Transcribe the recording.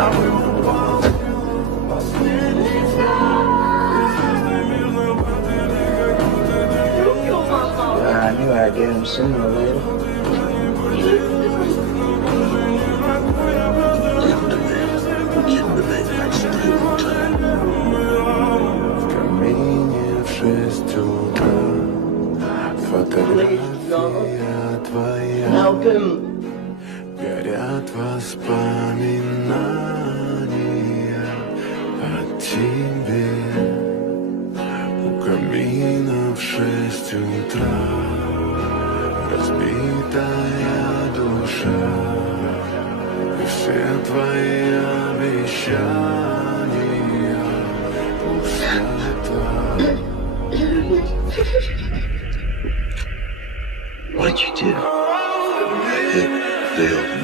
I knew I'd get him sooner or later. В камине в 6 утра фотография твоя. Help him. Горят воспоминания о тебе. У камина в 6 утра разбитая душа. И все твои обещания пустота. What'd you do? It failed me.